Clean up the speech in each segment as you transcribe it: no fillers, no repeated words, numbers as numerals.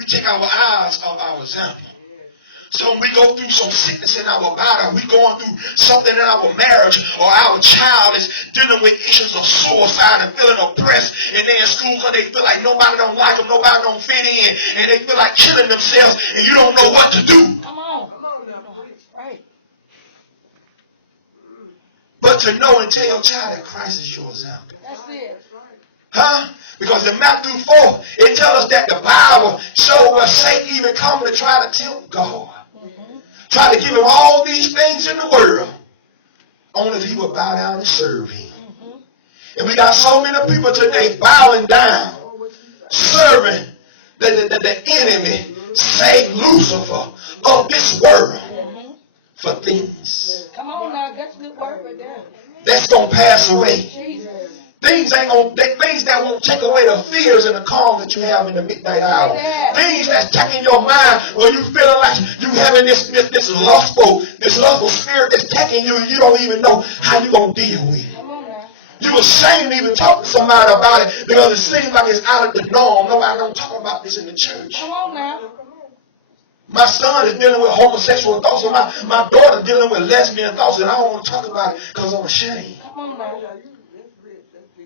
We take our eyes off our example. So when we go through some sickness in our body, we going through something in our marriage, or our child is dealing with issues of suicide and feeling oppressed, and they're in school because they feel like nobody don't like them, nobody don't fit in, and they feel like killing themselves, and you don't know what to do. Come on. Right. But to know and tell your child that Christ is your example. That's it. Huh? Because in Matthew 4, it tells us that the Bible showed where Satan even come to try to tempt God. Try to give him all these things in the world. Only if he would bow down and serve him. And we got so many people today bowing down, serving the enemy, Satan, Lucifer, of this world for things. Come on now, that's a good word right there. That's going to pass away. Jesus. Things that won't take away the fears and the calm that you have in the midnight hour. Things that's taking your mind where you feeling like you having this lustful spirit that's taking you. You don't even know how you gonna deal with it. You ashamed to even talk to somebody about it because it seems like it's out of the norm. Nobody don't talk about this in the church. Come on now. My son is dealing with homosexual thoughts, and my daughter dealing with lesbian thoughts, and I don't want to talk about it because I'm ashamed. Come on now.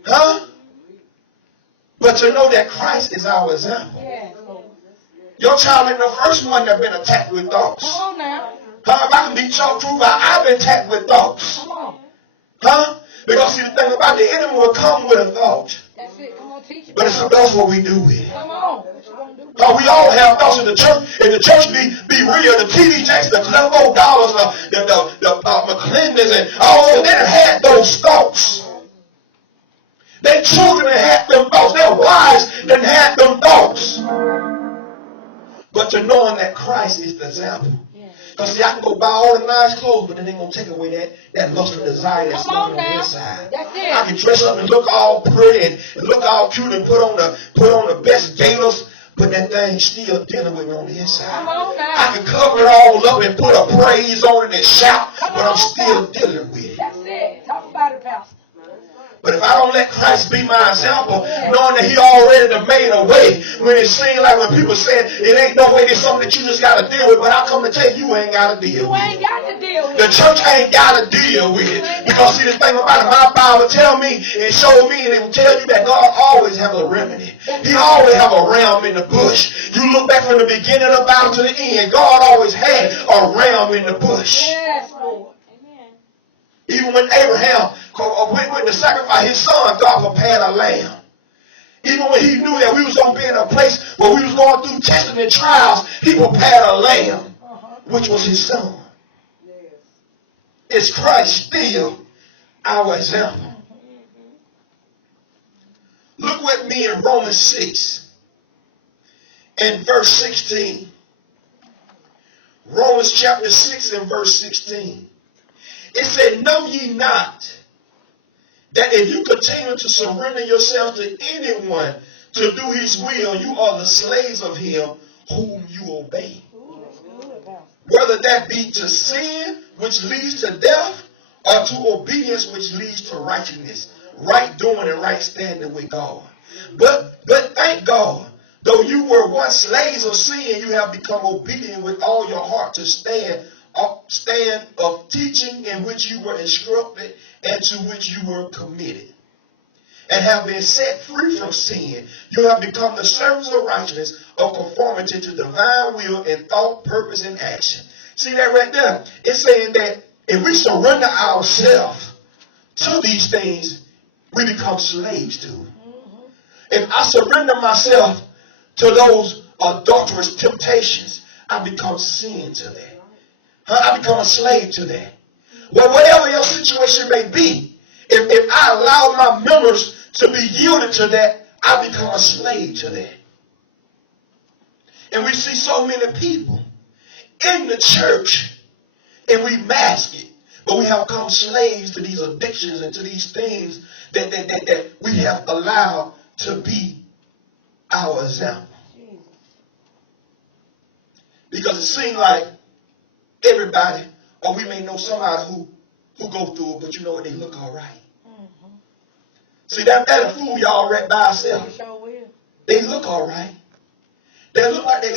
Huh? But to know that Christ is our example. Yes. Your child ain't the first one that's been attacked with thoughts. Come on now. Huh? If I can be so true, I've been attacked with thoughts. Come on. Huh? Because see, the thing about the enemy will come with a thought. That's it. Come on, teach it. But it's that's what we do with it. Come on. What you gonna do? We all have thoughts in the church. And the church be real. The TD Jakes, the Clefo Dollars, the McClendons, and all of them had those thoughts. Their children had them thoughts. Their wives had them thoughts. But to knowing that Christ is the example. Because see, I can go buy all the nice clothes, but it ain't going to take away that lust and desire that's on the inside. That's it. I can dress up and look all pretty and look all cute and put on the best gators, but that thing still dealing with me on the inside. Come on now. I can cover it all up and put a praise on it and shout, but I'm still dealing with it. That's it. Talk about it, Pastor. But if I don't let Christ be my example, knowing that he already done made a way, when it seems like when people say it ain't no way, there's something that you just got to deal with, but I come to tell you, you ain't got to deal with it. You ain't got to deal with The church ain't got to deal with it. Because see, the thing about it, my Bible tell me and show me, and it will tell you that God always have a remedy. He always have a ram in the bush. You look back from the beginning of the Bible to the end, God always had a ram in the bush. Yes, Lord. Amen. Even when Abraham went to sacrifice his son, God prepared a lamb. Even when he knew that we was going to be in a place where we was going through testing and trials, he prepared a lamb, which was his son. Is Christ still our example? Look with me in Romans 6 and verse 16. Romans chapter 6 and verse 16. It said, know ye not that if you continue to surrender yourself to anyone to do his will, you are the slaves of him whom you obey. Whether that be to sin, which leads to death, or to obedience, which leads to righteousness, right doing and right standing with God. But thank God, though you were once slaves of sin, you have become obedient with all your heart to stand of teaching in which you were instructed and to which you were committed, and have been set free from sin. You have become the servants of righteousness, of conformity to divine will in thought, purpose, and action. See that right there? It's saying that if we surrender ourselves to these things, we become slaves to it. If I surrender myself to those adulterous temptations, I become sin to that. I become a slave to that. Well, whatever your situation may be, if I allow my members to be yielded to that, I become a slave to that. And we see so many people in the church, and we mask it, but we have become slaves to these addictions and to these things that we have allowed to be our example. Because it seems like everybody, or we may know somebody who go through it, but you know what, they look all right. See, that'll fool y'all right by itself. They look all right. that look like they